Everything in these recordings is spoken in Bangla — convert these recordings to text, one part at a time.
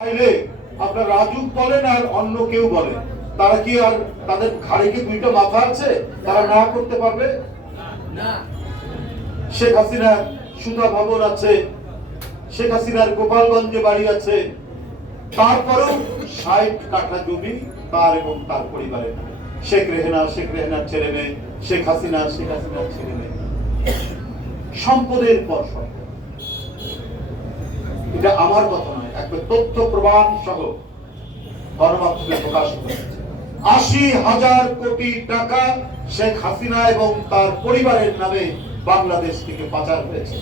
চাইলে আপনার রাজুক বলেন আর অন্য কেউ বলেন। তারা কি আর তাদের ঘাড়ে কি দুইটা মাথা আছে? তারা না করতে পারবে? শেখ হাসিনার সুধা ভবন আছে শেখ হাসিনার গোপালগঞ্জে বাড়ি আছে তারপরেও ষাট কাঠা জমি তার এবং তার পরিবারের। শেখ রেহেনা শেখ রেহেনার ছেলে মেয়ে শেখ হাসিনা শেখ হাসিনার ছেলে মেয়ে। সম্পদের পর সম্পদ। এটা আমার কথা নয়। একটা তথ্য প্রমাণ সহ গণমাধ্যমে আশি হাজার কোটি টাকা শেখ হাসিনা এবং তার পরিবারের নামে বাংলাদেশ থেকে পাচার হয়েছে।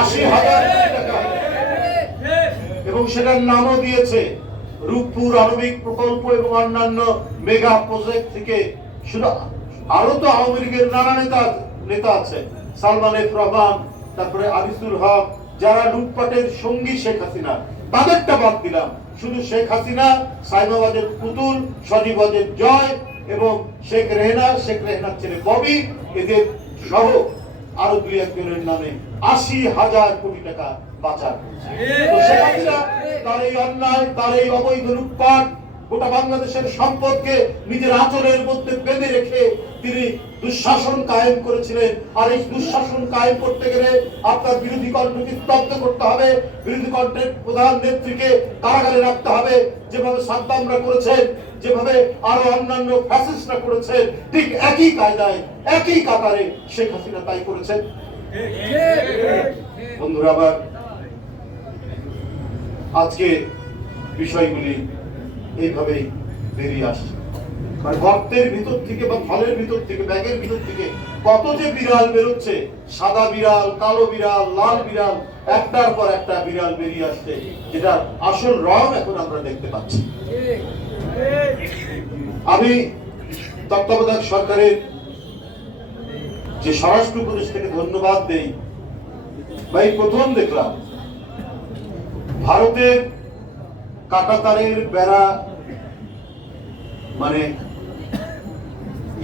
আশি হাজার টাকা। এবং সেটার নামও দিয়েছে রূপপুর আণবিক প্রকল্প এবং অন্যান্য মেগা প্রজেক্ট থেকে শুধু আরও তো আওয়ামী লীগের নানা নেতা নেতা আছে, সালমান এফ রহমান, তারপরে আনিসুল হক, যারা লুটপাটের সঙ্গী শেখ হাসিনা। তাদেরটা বাদ দিলাম। শুধু শেখ হাসিনা, সাইবাবাদের পুতুল, সজীবাদের জয় এবং শেখ রেহনা, শেখ রেহনার ছেলে কবি এদের সহ আরও দুই একজনের নামে আশি হাজার কোটি টাকা হাসিনা, তার এই অন্যায়, তার এই অবৈধ লুটপাট গোটা বাংলাদেশের সম্পদকে নিজের আচরের মধ্যে বেঁধে রেখে তিনি দুঃশাসন কায়েম করেছিলেন। আর এই দুঃশাসন কায়েম করতে গেলে আপনার বিরোধী কণ্ঠকে স্তব্ধ করতে হবে। বিরোধী কণ্ঠের প্রধান নেত্রীকে কারাগারে রাখতে হবে। যেভাবে সাদ্দামরা করেছেন, যেভাবে আরও অন্যান্য ফ্যাসিস্টরা করেছেন, ঠিক একই কায়দায়, একই কাতারে শেখ হাসিনা তাই করেছেন। বন্ধুরা, আবার আজকে বিষয়গুলি এইভাবেই বেরিয়ে আসছে। মানে গর্তের ভিতর থেকে বা ফলের ভিতর থেকে, ব্যাগের ভিতর থেকে কত যে বিড়াল বেরোচ্ছে, সাদা বিড়াল, কালো বিড়াল, লাল বিড়াল, একটার পর একটা বিড়াল বেরিয়ে আসছে যেটা আসল রং এখন আমরা দেখতে পাচ্ছি। আমি তত্ত্বাবধায়ক সরকারের যে স্বরাষ্ট্র উপদেশ থেকে ধন্যবাদ দেই ভাই প্রথম দেখলাম, ভারতের কাটাতারের বেড়া মানে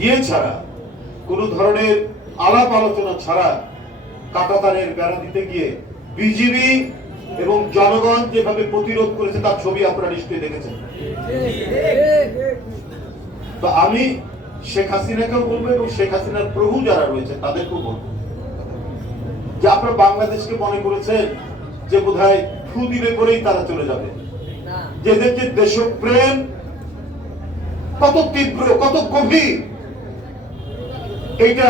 ইয়ে ছাড়া, কোন ধরনের আলাপ আলোচনা ছাড়া কাটাতারের বেড়া দিতে গিয়ে বিজিবি এবং জনগণ যেভাবে প্রতিরোধ করেছে, তার ছবি আপনারা নিশ্চয়ই দেখেছেন। তো আমি শেখ হাসিনাকেও বলব এবং শেখ হাসিনার প্রভু যারা রয়েছে, তাদেরকেও বলব। যে আপনারা বাংলাদেশকে মনে করেছেন যে বোধহয় ফু দিলে করেই তারা চলে যাবে। যে যে দেশপ্রেম কত তীব্র কত গভীর এইটা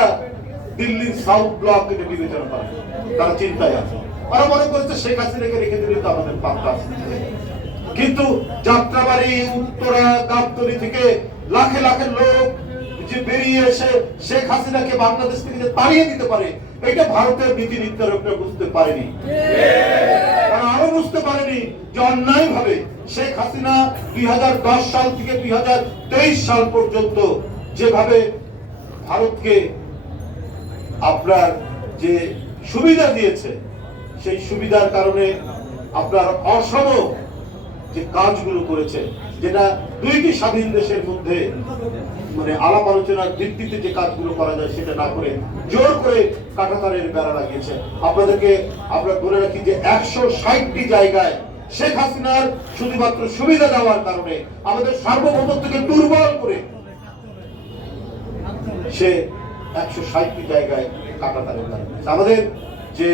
দিল্লির সাউথ ব্লক এটা বিবেচনা করে তারা চিন্তায় আছে। ওরা মনে করছে শেখ হাসিনাকে রেখে দিলে তো আমাদের আছে। কিন্তু যাত্রাবাড়ি উত্তরা গাবতলি থেকে লাখে লাখে লোক যে বেরিয়ে এসে শেখ হাসিনাকে বাংলাদেশ থেকে তাড়িয়ে দিতে পারে এটা ভারতের নীতি নির্ধারকরা বুঝতে পারেনি। তারা বুঝতে পারেনি যে অন্যায় ভাবে শেখ হাসিনা দুই হাজার দশ সাল থেকে দুই হাজার তেইশ সাল পর্যন্ত যেভাবে ভারতকে আপনার যে সুবিধা দিয়েছে, সেই সুবিধার কারণে আপনার অসম যে কাজগুলো করেছে, যেটা দুইটি স্বাধীন দেশের মধ্যে মানে আলাপ আলোচনার ভিত্তিতে যে কাজগুলো করা যায় সেটা না করে জোর করে কাঁটাতারের বেড়া লাগিয়েছে। আপনাদেরকে আমরা বলে রাখি যে একশো ষাটটি জায়গায় শেখ হাসিনার শুধুমাত্র সুবিধা দেওয়ার কারণে আমাদের সার্বভৌমত্বকে দুর্বল করে সে একশো ষাটটি জায়গায় কাটা তার আমাদের যে